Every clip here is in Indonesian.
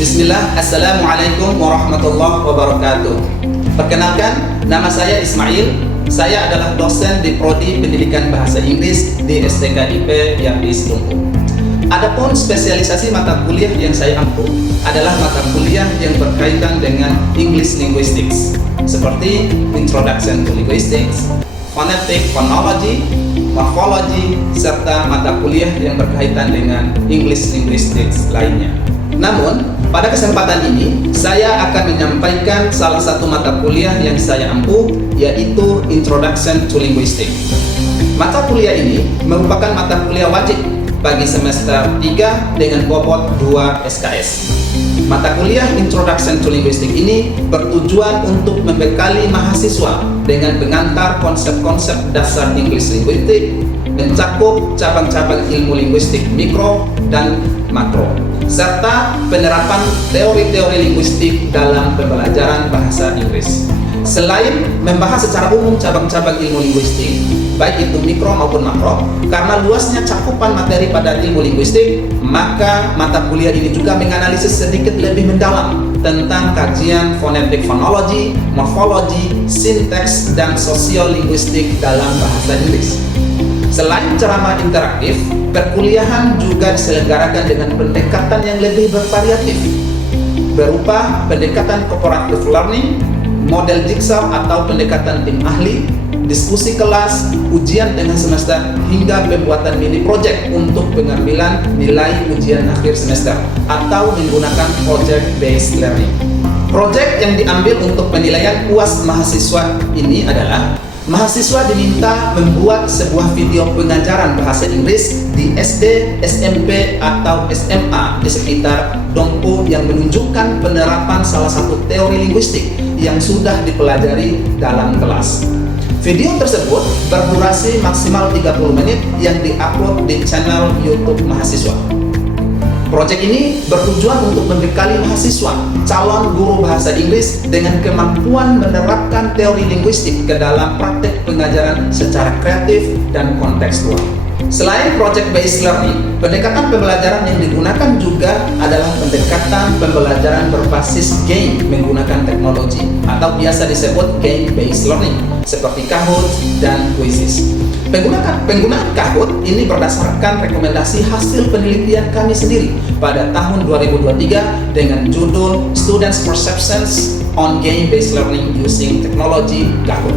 Bismillah, Assalamualaikum warahmatullahi wabarakatuh. Perkenalkan, nama saya Ismail. Saya adalah dosen di Prodi Pendidikan Bahasa Inggris di STKIP Yardis Lumpuh. Adapun spesialisasi mata kuliah yang saya ampu adalah mata kuliah yang berkaitan dengan English Linguistics, seperti Introduction to Linguistics, Phonetic Phonology, Morphology, serta mata kuliah yang berkaitan dengan English Linguistics lainnya. Namun, pada kesempatan ini, saya akan menyampaikan salah satu mata kuliah yang saya ampu, yaitu Introduction to Linguistics. Mata kuliah ini merupakan mata kuliah wajib bagi semester 3 dengan bobot 2 SKS. Mata kuliah Introduction to Linguistics ini bertujuan untuk membekali mahasiswa dengan pengantar konsep-konsep dasar English Linguistics, mencakup cabang-cabang ilmu linguistik mikro dan makro, serta penerapan teori-teori linguistik dalam pembelajaran bahasa Inggris. Selain membahas secara umum cabang-cabang ilmu linguistik, baik itu mikro maupun makro, karena luasnya cakupan materi pada ilmu linguistik, maka mata kuliah ini juga menganalisis sedikit lebih mendalam tentang kajian phonetic phonology, morphology, sinteks, dan sosiolinguistik dalam bahasa Inggris. Selain ceramah interaktif, perkuliahan juga diselenggarakan dengan pendekatan yang lebih bervariatif, berupa pendekatan cooperative learning, model jigsaw atau pendekatan tim ahli, diskusi kelas, ujian tengah semester, hingga pembuatan mini project untuk pengambilan nilai ujian akhir semester atau menggunakan project based learning. Project yang diambil untuk penilaian UAS mahasiswa ini adalah mahasiswa diminta membuat sebuah video pengajaran bahasa Inggris di SD, SMP, atau SMA di sekitar Dompu yang menunjukkan penerapan salah satu teori linguistik yang sudah dipelajari dalam kelas. Video tersebut berdurasi maksimal 30 menit yang diupload di channel YouTube mahasiswa. Proyek ini bertujuan untuk membekali mahasiswa calon guru bahasa Inggris dengan kemampuan menerapkan teori linguistik ke dalam praktek pengajaran secara kreatif dan kontekstual. Selain project based learning, pendekatan pembelajaran yang digunakan juga adalah pendekatan pembelajaran berbasis game menggunakan teknologi atau biasa disebut game based learning seperti Kahoot dan Quizzes. Penggunaan Kahoot ini berdasarkan rekomendasi hasil penelitian kami sendiri pada tahun 2023 dengan judul Students' Perceptions on Game-Based Learning Using Technology Kahoot.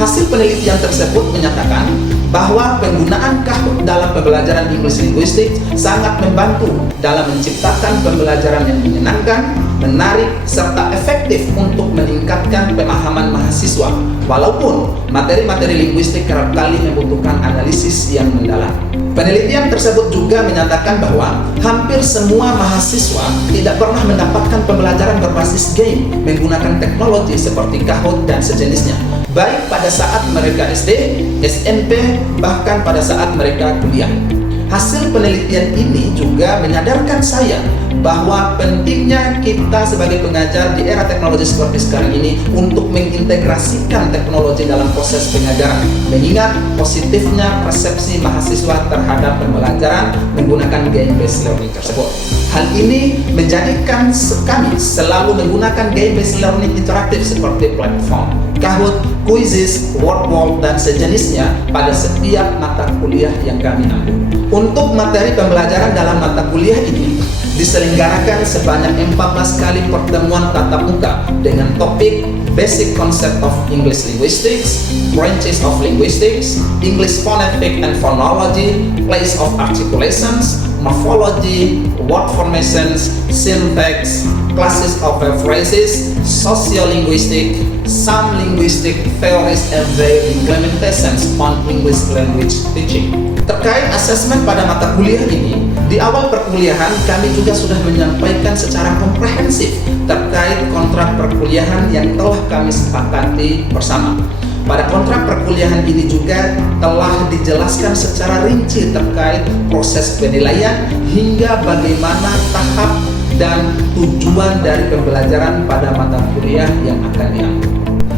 Hasil penelitian tersebut menyatakan bahwa penggunaan Kahoot dalam pembelajaran English Linguistics sangat membantu dalam menciptakan pembelajaran yang menyenangkan, menarik, serta efektif untuk meningkatkan pemahaman mahasiswa, walaupun materi-materi linguistik kerap kali membutuhkan analisis yang mendalam. Penelitian tersebut juga menyatakan bahwa hampir semua mahasiswa tidak pernah mendapatkan pembelajaran berbasis game menggunakan teknologi seperti Kahoot dan sejenisnya, baik pada saat mereka SD, SMP, bahkan pada saat mereka kuliah. Hasil penelitian ini juga menyadarkan saya bahwa pentingnya kita sebagai pengajar di era teknologi seperti sekarang ini untuk mengintegrasikan teknologi dalam proses pengajaran, mengingat positifnya persepsi mahasiswa terhadap pembelajaran menggunakan game-based learning tersebut. Hal ini menjadikan kami selalu menggunakan game-based learning interaktif seperti platform Kahoot, Quizzes, Wordwall, dan sejenisnya pada setiap mata kuliah yang kami ambil. Untuk materi pembelajaran dalam mata kuliah ini diselenggarakan sebanyak 14 kali pertemuan tatap muka dengan topik Basic Concept of English Linguistics, Branches of Linguistics, English Phonetic and Phonology, Place of Articulations, Morphology, Word Formations, Syntax, Classes of Phrases, Sociolinguistic, Some Linguistic Theories and their Implementations on English Language Teaching. Terkait asesmen pada mata kuliah ini, di awal perkuliahan kami juga sudah menyampaikan secara komprehensif terkait kontrak perkuliahan yang telah kami sepakati bersama. Pada kontrak perkuliahan ini juga telah dijelaskan secara rinci terkait proses penilaian hingga bagaimana tahap dan tujuan dari pembelajaran pada mata kuliah yang akan diambil.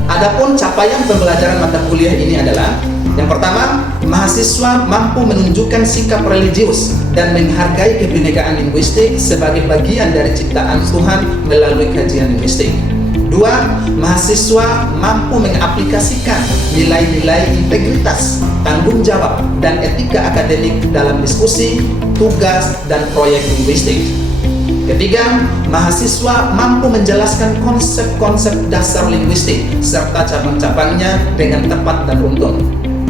Adapun capaian pembelajaran mata kuliah ini adalah Yang pertama, mahasiswa mampu menunjukkan sikap religius dan menghargai kebinekaan linguistik sebagai bagian dari ciptaan Tuhan melalui kajian linguistik. Dua, mahasiswa mampu mengaplikasikan nilai-nilai integritas, tanggung jawab, dan etika akademik dalam diskusi, tugas, dan proyek linguistik. Ketiga, mahasiswa mampu menjelaskan konsep-konsep dasar linguistik serta cabang-cabangnya dengan tepat dan runtun.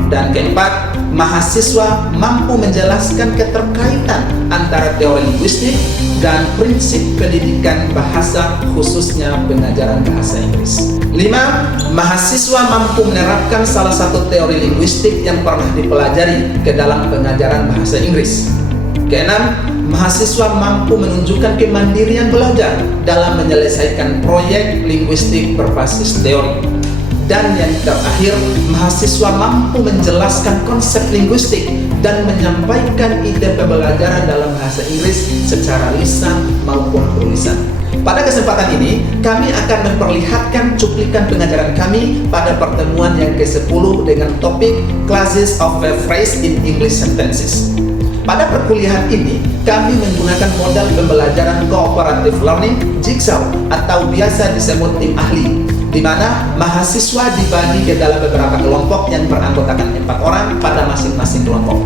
Dan keempat, mahasiswa mampu menjelaskan keterkaitan antara teori linguistik dan prinsip pendidikan bahasa, khususnya pengajaran bahasa Inggris. 5. Mahasiswa mampu menerapkan salah satu teori linguistik yang pernah dipelajari ke dalam pengajaran bahasa Inggris. Keenam, mahasiswa mampu menunjukkan kemandirian belajar dalam menyelesaikan proyek linguistik berbasis teori. Dan yang terakhir, mahasiswa mampu menjelaskan konsep linguistik dan menyampaikan ide pembelajaran dalam bahasa Inggris secara lisan maupun tulisan. Pada kesempatan ini, kami akan memperlihatkan cuplikan pengajaran kami pada pertemuan yang ke-10 dengan topik Classes of a Phrase in English Sentences. Pada perkuliahan ini, kami menggunakan modal pembelajaran cooperative learning Jigsaw atau biasa disebut tim ahli, di mana mahasiswa dibagi ke dalam beberapa kelompok yang beranggotakan 4 orang pada masing-masing kelompok.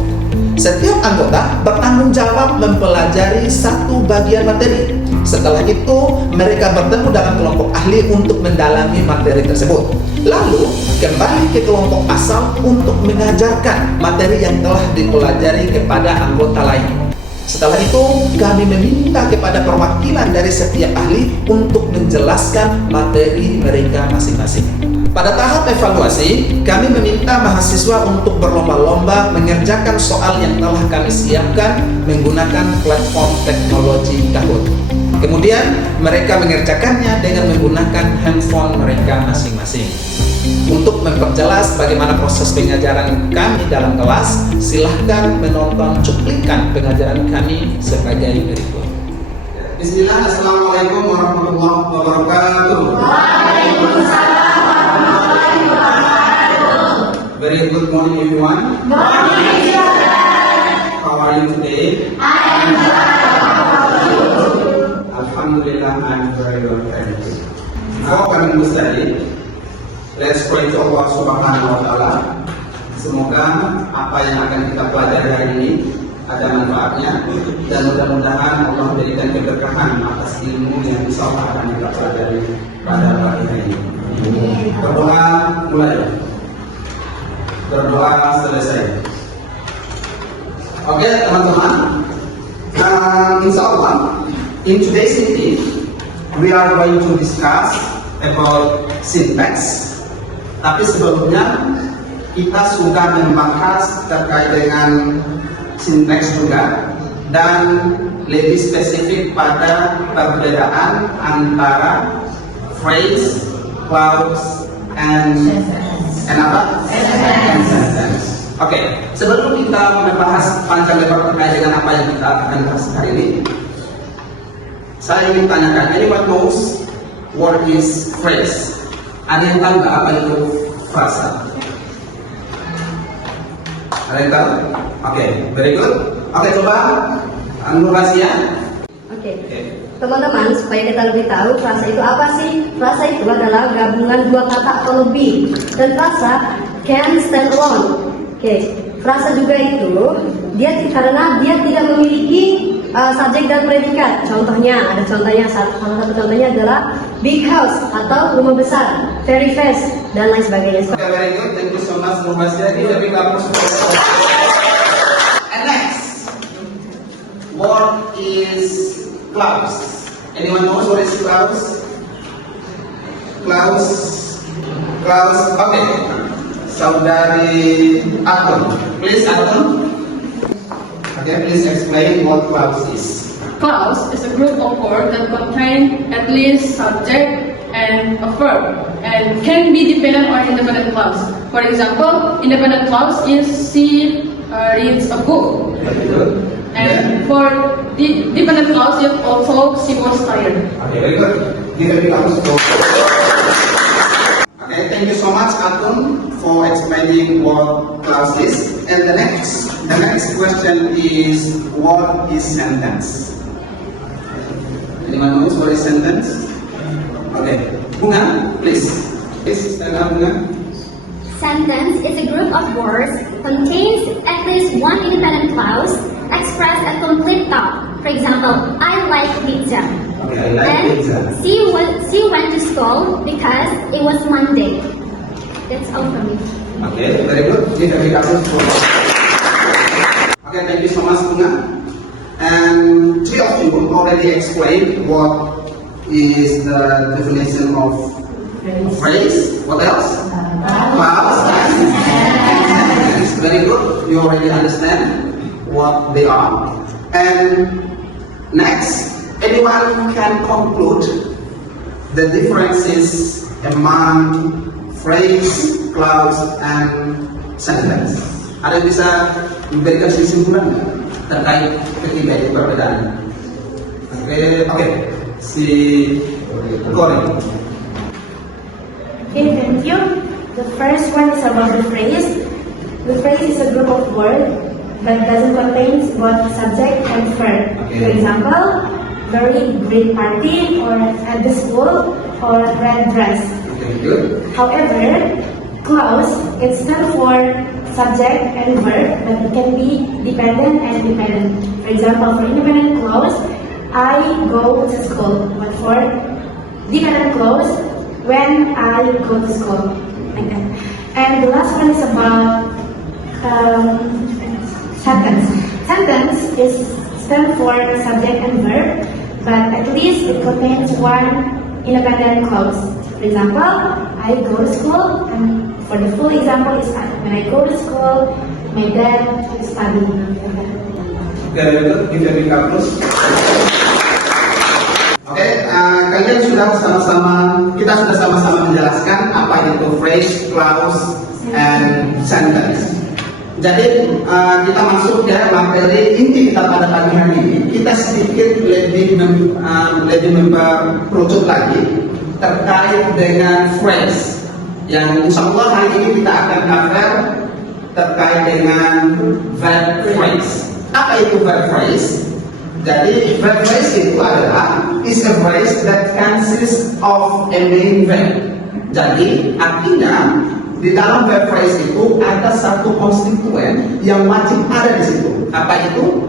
Setiap anggota bertanggung jawab mempelajari satu bagian materi. Setelah itu, mereka bertemu dalam kelompok ahli untuk mendalami materi tersebut. Lalu, kembali ke kelompok asal untuk mengajarkan materi yang telah dipelajari kepada anggota lain. Setelah itu, kami meminta kepada perwakilan dari setiap ahli untuk menjelaskan materi mereka masing-masing. Pada tahap evaluasi, kami meminta mahasiswa untuk berlomba-lomba mengerjakan soal yang telah kami siapkan menggunakan platform teknologi Kahoot. Kemudian, mereka mengerjakannya dengan menggunakan handphone mereka masing-masing. Untuk memperjelas bagaimana proses pengajaran kami dalam kelas, silahkan menonton cuplikan pengajaran kami sebagai berikut. Bismillah, Assalamualaikum warahmatullahi wabarakatuh. Waalaikumsalam warahmatullahi wabarakatuh. Very good morning everyone. Morning, children. How are you today? I am glad. Alhamdulillah, I am very well, thank you. Now kami mustahil. Let's pray to Allah Subhanahu wa Ta'ala. Semoga apa yang akan kita pelajari hari ini ada manfaatnya, dan mudah-mudahan Allah memberikan keberkahan atas ilmu yang insya Allah akan kita pelajari pada pagi hari ini. Berdoa mulai, berdoa selesai. Oke teman-teman, insya Allah in today's meeting we are going to discuss about syntax. Tapi sebelumnya kita sudah membahas terkait dengan sinteks juga, dan lebih spesifik pada perbedaan antara phrase, clause, and apa? And sentence. Oke, sebelum kita membahas panjang lebar terkait dengan apa yang kita akan bahas hari ini, saya ingin tanyakan, anyone knows what is phrase? Ada yang tahu nggak apa itu frasa? Ada yang tahu? Oke, very good. Oke, coba Nur Rasia. Oke. Teman-teman, supaya kita lebih tahu frasa itu apa sih? Frasa itu adalah gabungan dua kata atau lebih, dan frasa can stand alone. Oke, frasa juga itu karena dia tidak memiliki subjek dan predikat. Contohnya, ada contohnya, salah satu contohnya adalah big house atau rumah besar, very fast, dan lain sebagainya. Okay, very good. Thank you so much, Nur Rasia. Kita berikan and next, what is clause? Anyone knows what is clause? Clause. Okay. Saudari Atom. Please, Atom. Okay, please explain what clause is. Clause is a group of words that contain at least subject and a verb, and can be dependent or independent clause. For example, independent clause is she reads a book, Very good. and for dependent clause is also she was tired. Okay, very good. Kita berikan Okay, thank you so much, Atun, for explaining what clause is. And the next question is, what is sentence? Anyone knows what is sentence? Okay, Bunga, please stand up, Bunga. Sentence is a group of words contains at least one independent clause express a complete thought. For example, I like pizza. Okay, I like pizza. And she went to school because it was Monday. That's all for me. Okay, very good. Give a big applause for. Okay, thank you so much, Bunga. And three of you already explained what is the definition of phrase. What else? Clause and sentence. Very good. You already understand what they are. And next, anyone can conclude the differences among phrase, clause, and sentence. Ada yang bisa memberikan kesimpulan terkait ketiga itu perbedaan? Oke, si Corey. Okay, thank you. The first one is about the phrase. The phrase is a group of words that doesn't contain both subject and verb. Okay. For example, very great party, or at the school, or red dress. Okay, good. However, clause, it stands for subject and verb, but it can be dependent and dependent. For example, for independent clause, I go to school. But for dependent clause, when I go to school. Like that. And the last one is about sentence. Sentence is stand for subject and verb, but at least it contains one independent clause. For example, I go to school, and for the full example is when I go to school, my dad study. Very good. Give a big applause. Oke, kalian sudah kita sudah sama-sama menjelaskan apa itu phrase, clause, and sentence. Jadi kita masuk ya materi inti kita pada pagi hari ini. Kita sedikit lebih memperucut lagi terkait dengan phrase yang insya Allah hari ini kita akan cover terkait dengan verb phrase. Apa itu verb phrase? Jadi verb phrase itu adalah is a phrase that consists of a main verb. Jadi artinya di dalam verb phrase itu ada satu konstituen yang wajib ada di situ. Apa itu?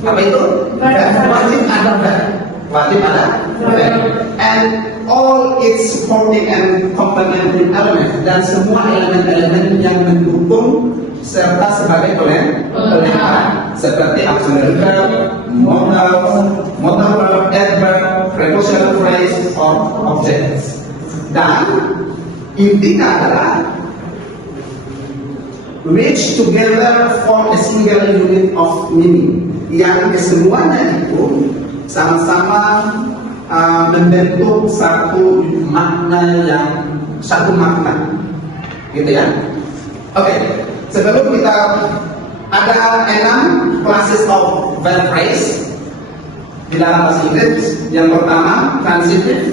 Apa itu? Wajib ada verb. Wajib ada verb. And all its supporting and complementary elements, dan semua elemen-elemen yang mendukung serta sebagai pelengkap seperti auxiliary verb, modal verb, adverb, prepositional phrase, or objects. Dan intinya adalah which together form a single unit of meaning, yang kesemuanya itu sama-sama membentuk satu makna, gitu ya. Oke, sebelum kita ada 6 classes of verb phrase di dalam bahasa Inggris. Yang pertama transitive,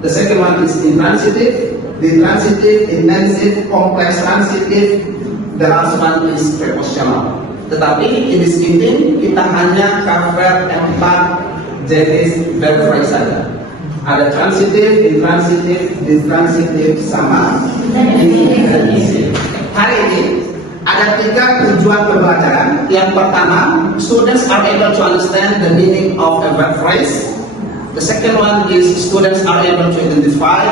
the second one is intransitive, the transitive, intensive, complex transitive, the last one is prepositional. Tetapi in this meeting kita hanya cover 4 jenis verb phrase saja. Ada transitive, intransitive, intransitive, sama intensive. Hari ini ada 3 tujuan pembelajaran. Yang pertama, students are able to understand the meaning of a verb phrase. The second one is students are able to identify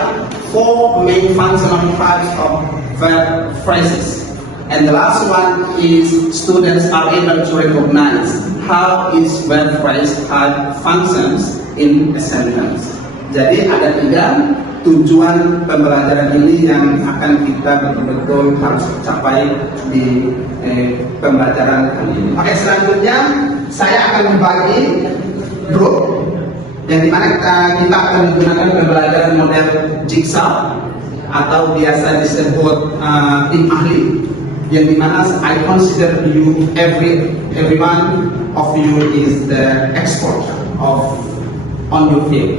4 main functional types of verb phrases. And the last one is students are able to recognize how each verb phrase type functions in a sentence. Jadi ada 3 tujuan pembelajaran ini yang akan kita betul-betul harus capai di pembelajaran kali ini. Oke, selanjutnya saya akan membagi grup yang dimana kita akan menggunakan pembelajaran model jigsaw atau biasa disebut tim ahli, yang dimana I consider you every one of you is the expert on your field.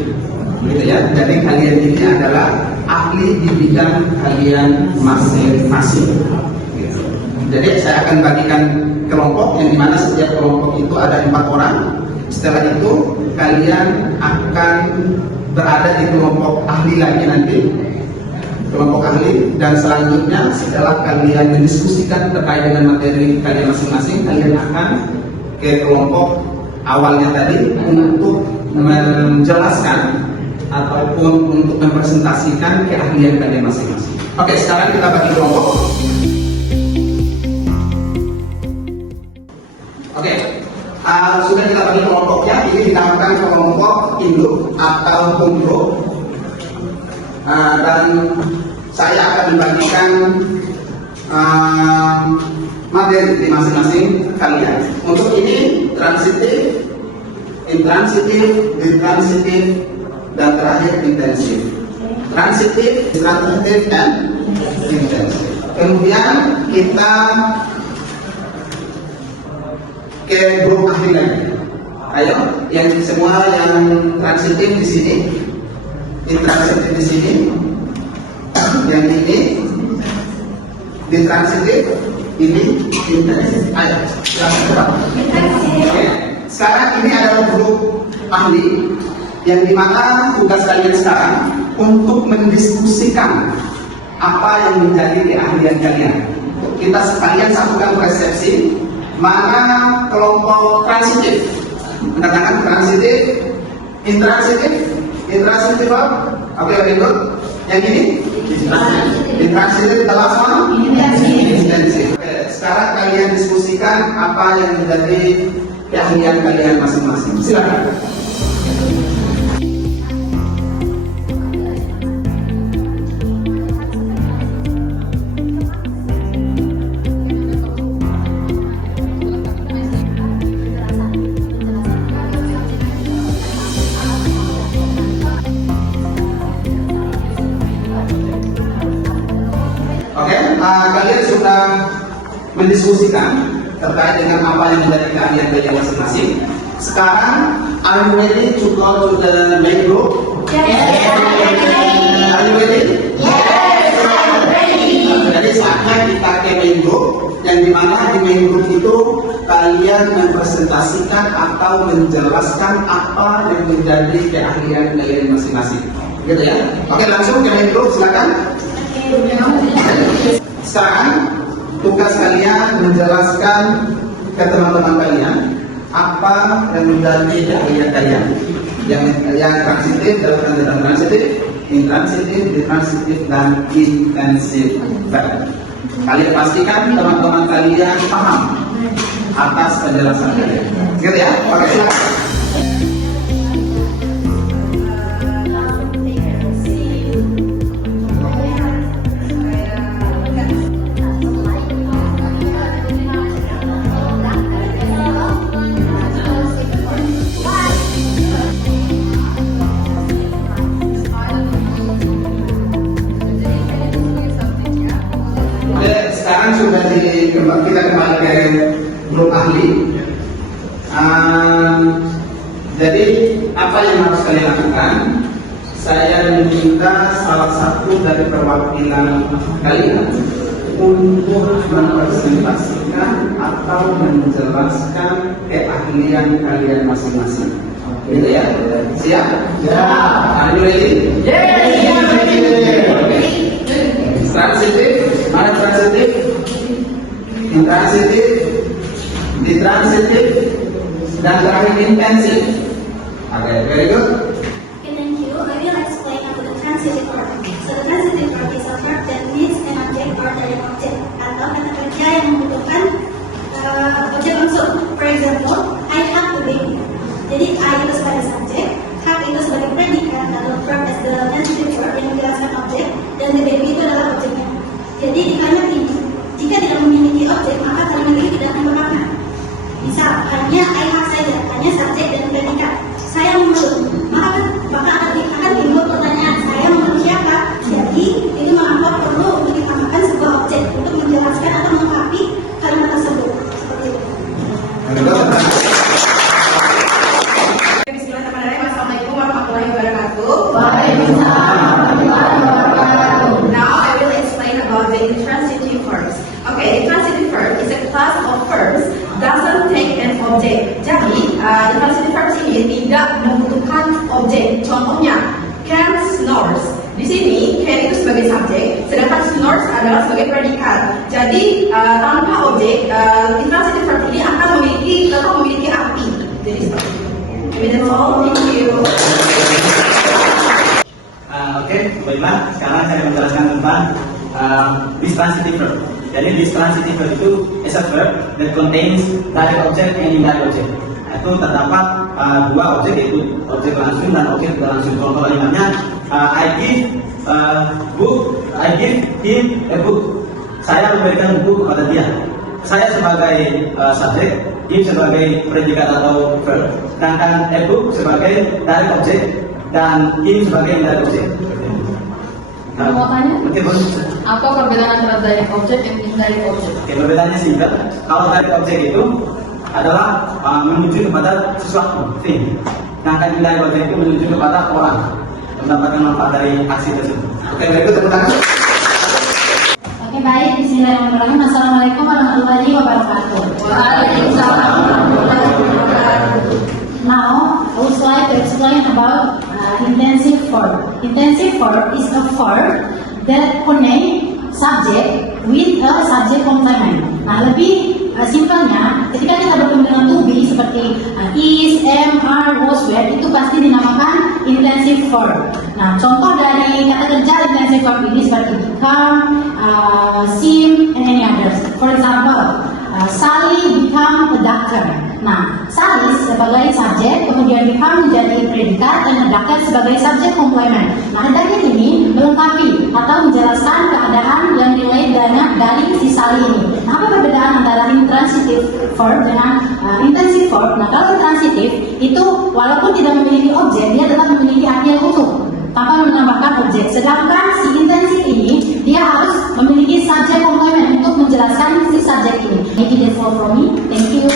gitu ya. Jadi kalian ini adalah ahli di bidang kalian masing-masing. Gitu. Jadi saya akan bagikan kelompok yang dimana setiap kelompok itu ada 4 orang. Setelah itu kalian akan berada di kelompok ahli lagi nanti, kelompok ahli, dan selanjutnya setelah kalian mendiskusikan terkait dengan materi kalian masing-masing, kalian akan ke kelompok awalnya tadi untuk menjelaskan ataupun untuk mempresentasikan keahlian kalian masing-masing. Oke, sekarang kita bagi kelompok. Oke, sudah kita bagi kelompoknya. Ini dinamakan kelompok induk atau punduk. Dan saya akan membagikan materi di masing-masing kalian. Untuk ini transitif, intransitif, ditransitif, dan terakhir intensif. Transitif, intransitif, dan intensif. Kemudian kita ke grup ahli lagi. Ayo, yang semua yang transitif di sini, intransitif di sini, yang ini ditransitif, ini intensif. Ayo, cepat. Oke. Sekarang ini adalah grup ahli yang dimana tugas kalian sekarang untuk mendiskusikan apa yang menjadi keahlian kalian. Kita sekalian satukan persepsi mana kelompok transitif, mengatakan transitif, intransitif, intransitif apa? Oke, very good. Yang ini intransitif, the last one intensif. Oke, sekarang kalian diskusikan apa yang menjadi keahlian kalian masing-masing. Silakan. Kalian sudah mendiskusikan terkait dengan apa yang menjadi keahlian kalian masing-masing. Sekarang, are you ready to go to the main group? Yes. Are you ready? Yes, I'm ready. Jadi saatnya kita ke main group, yang dimana di main group itu kalian mempresentasikan atau menjelaskan apa yang menjadi keahlian kalian masing-masing. Gitu ya? Oke, langsung ke main group, silakan. Sekarang tugas kalian menjelaskan ke teman-teman kalian apa yang menjadi keahlian kalian, yang transitif dalam transitif, intransitif, ditransitif, dan intensif. Kalian pastikan teman-teman kalian paham atas penjelasan kalian. Gitu ya? Oke, silakan. Sudah kita kembali ke grup ahli. Jadi apa yang harus kalian lakukan? Saya meminta salah satu dari perwakilan kalian untuk mempresentasikan atau menjelaskan keahlian kalian masing-masing. Gitu ya? Siap? Ya. Are you ready? Yes. Transitif, mana transitif? Intransitif, ditransitif, dan terakhir intensif. Okay, very good. Okay, thank you. I will explain about the transitive verb. So the transitive verb is a verb that needs an object or direct object, atau kata kerja yang membutuhkan objek langsung. For example, I have to be. Jadi I itu sebagai subjek, have itu sebagai predikat, atau verb as the transitive verb yang menjelaskan objek, dan the baby itu adalah objeknya. Jadi di kalimat ini, jika tidak memiliki objek, maka kalimat ini tidak akan bermakna. Misal, hanya I have saja, hanya subjek dan predikat. Saya memeluk, maka akan timbul pertanyaan, saya memeluk siapa? Jadi, itu mengapa perlu untuk ditambahkan sebuah objek untuk menjelaskan atau melengkapi kalimat tersebut. Seperti itu. Bismillahirrahmanirrahim. Assalamualaikum warahmatullahi wabarakatuh. Now I will explain about the intransitive verbs. Okay, intransitive verb is a class of verbs doesn't take an object. Jadi, intransitive verbs ini tidak membutuhkan objek. Contohnya, can snores. Di sini, can itu sebagai subjek, sedangkan snores adalah sebagai predikat. Jadi, tanpa objek, intransitive verb ini akan memiliki arti. Jadi, seperti itu. Maybe that's all. Thank you. Oke, baiklah. Sekarang saya menjelaskan tentang this transitive verb. Jadi this transitive verb itu is a verb that contains direct object and indirect object. Itu terdapat dua objek, yaitu objek langsung dan objek tidak langsung. Contoh kalimatnya, I give him a book. Saya memberikan buku kepada dia. Saya sebagai subjek, him sebagai predikat atau verb, sedangkan a book sebagai direct object dan him sebagai indirect object. Mau tanya? Oke, Apa perbedaan antara direct object dan indirect object? Oke, perbedaannya singkat. Kalau direct object itu adalah menuju kepada sesuatu, thing. Sedangkan indirect object itu menuju kepada orang, mendapatkan manfaat dari aksi tersebut. Oke, berikut tepuk tangan. Oke, baik. Bismillahirrahmanirrahim. Assalamualaikum warahmatullahi wabarakatuh. Waalaikumsalam warahmatullahi wabarakatuh. Now, I would like to explain about intensive verb. Intensive verb is a verb that connect subject with a subject complement. Nah, lebih simpelnya, ketika kita bertemu dengan to be seperti is, am, are, was, were, itu pasti dinamakan intensive verb. Nah, contoh dari kata kerja intensive verb ini seperti become, seem, and any others. For example, Sally become a doctor. Nah, Sally sebagai subjek, kemudian become menjadi predikat, dan a doctor sebagai subjek komplement. Nah, adanya ini melengkapi atau menjelaskan keadaan yang relate dari si Sally ini. Nah, apa perbedaan antara intransitive verb dengan intensive verb? Nah, kalau intransitive itu walaupun tidak memiliki objek, dia tetap memiliki arti yang utuh tanpa menambahkan objek. Sedangkan si intensif ini dia harus memiliki subjek komplement untuk menjelaskan si subjek ini. Maybe that's all from me. Thank you.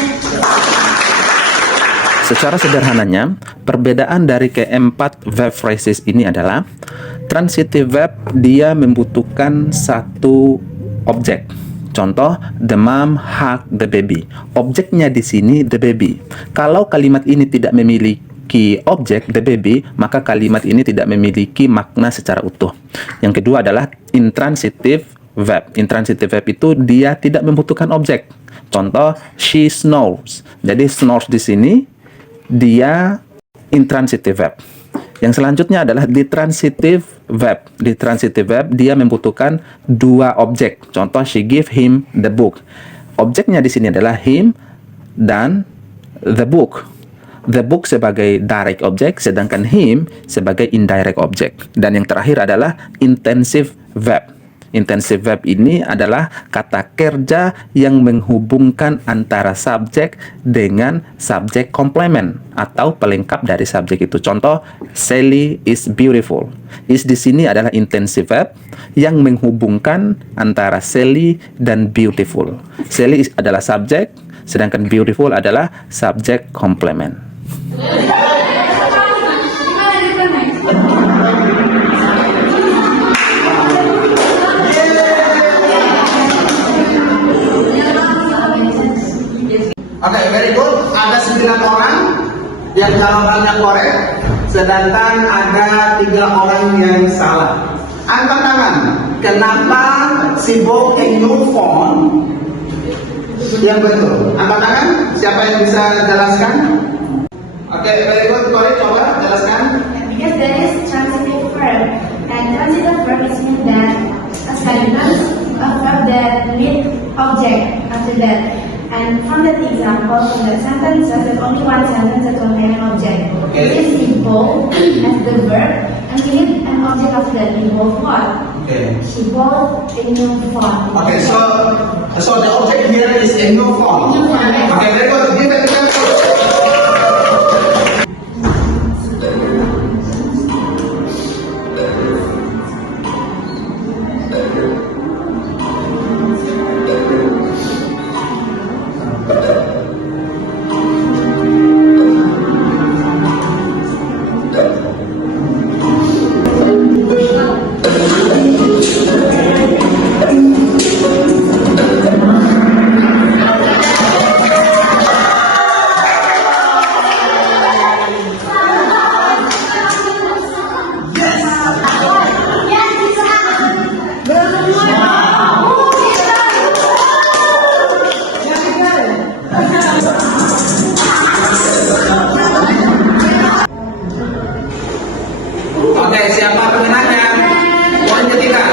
Secara sederhananya, perbedaan dari keempat verb phrases ini adalah transitive verb dia membutuhkan satu objek. Contoh, the mom hugged the baby. Objeknya di sini the baby. Kalau kalimat ini tidak memiliki objek the baby, maka kalimat ini tidak memiliki makna secara utuh. Yang kedua adalah intransitive verb. Intransitive verb itu dia tidak membutuhkan objek. Contoh, she snores. Jadi snores di sini dia intransitive verb. Yang selanjutnya adalah ditransitive verb. Ditransitive verb dia membutuhkan dua objek. Contoh, she give him the book. Objeknya di sini adalah him dan the book. The book sebagai direct object, sedangkan him sebagai indirect object. Dan yang terakhir adalah intensive verb. Intensive verb ini adalah kata kerja yang menghubungkan antara subjek dengan subjek komplement atau pelengkap dari subjek itu. Contoh, Sally is beautiful. Is di sini adalah intensive verb yang menghubungkan antara Sally dan beautiful. Sally adalah subjek, sedangkan beautiful adalah subjek komplement. Oke, very good. Ada 9 orang yang jawabannya korek, sedangkan ada 3 orang yang salah. Angkat tangan. Kenapa si Bob a new phone? Yang betul. Angkat tangan. Siapa yang bisa jelaskan? Oke, very good. Korek, coba jelaskan. Because there is transitive verb, and transitive verb is mean that a sentence, a verb that with object after that. And from that example, from that sentence, there's only one sentence that contains an object. Okay. This is involved as the verb, and we need an object after that. Involve what? Okay. She bought a new phone. Okay, so the object here is a new phone. New phone. Okay, very good. Give it a example. Oke, siapa pemenangnya? Poin ketiga.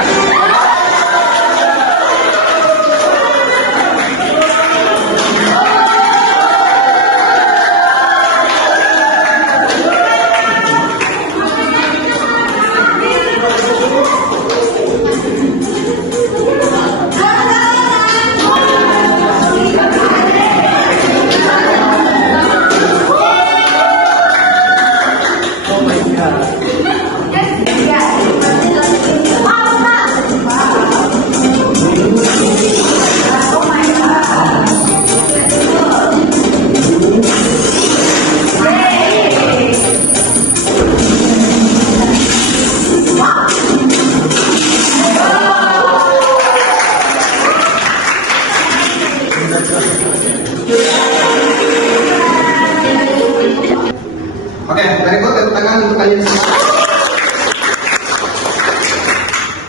Oke, berikut tepuk tangan untuk kalian semua.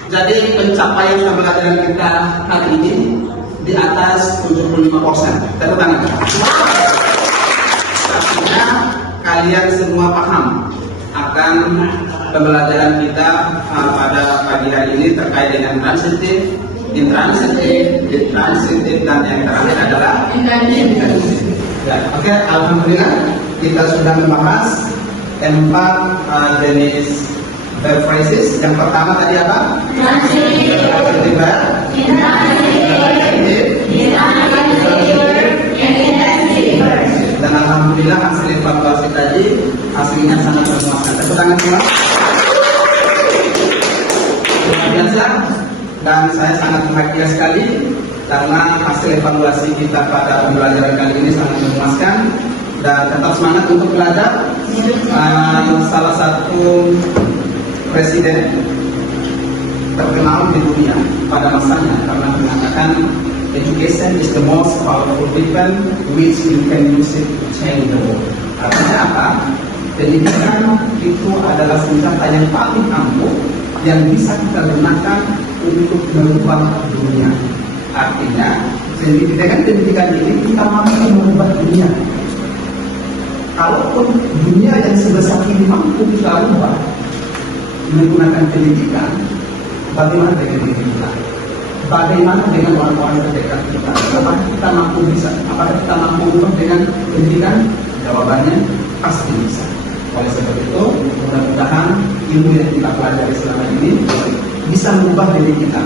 Jadi pencapaian pembelajaran kita hari ini di atas 75%. Tepuk tangan. Artinya kalian semua paham akan pembelajaran kita pada pagi hari ini terkait dengan transitif, intransitif, dan yang terakhir adalah intensif. Ya, oke, alhamdulillah kita sudah membahas 4 jenis verb phrases. Yang pertama tadi apa? Transitive verb, dan alhamdulillah hasil evaluasi tadi hasilnya sangat memuaskan. Tepuk tangan semua. Luar biasa, dan saya sangat bahagia sekali karena hasil evaluasi kita pada pembelajaran kali ini sangat memuaskan. Dan tetap semangat untuk belajar. Salah satu presiden terkenal di dunia pada masanya karena mengatakan education is the most powerful weapon which you can use it to change the world. Artinya apa? Pendidikan itu adalah senjata yang paling ampuh yang bisa kita gunakan untuk merubah dunia. Artinya dengan pendidikan ini kita mampu merubah dunia. Kalaupun dunia yang sebesar ini mampu kita ubah menggunakan pendidikan, bagaimana dengan diri kita? Bagaimana dengan orang-orang terdekat kita? Apakah kita mampu bisa? Apakah kita mampu ubah dengan pendidikan? Jawabannya pasti bisa. Oleh sebab itu, mudah-mudahan ilmu yang kita pelajari selama ini bisa merubah diri kita,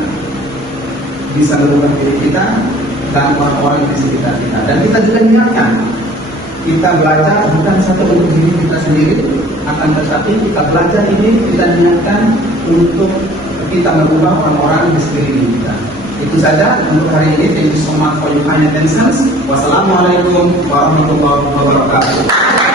dan orang-orang di sekitar kita. Dan kita juga niatkan kita belajar bukan satu untuk diri kita sendiri, akan tetapi kita belajar ini kita niatkan untuk kita merubah orang-orang di sekeliling kita. Itu saja untuk hari ini. Thank you so much for your kind attention. Wassalamualaikum warahmatullahi wabarakatuh.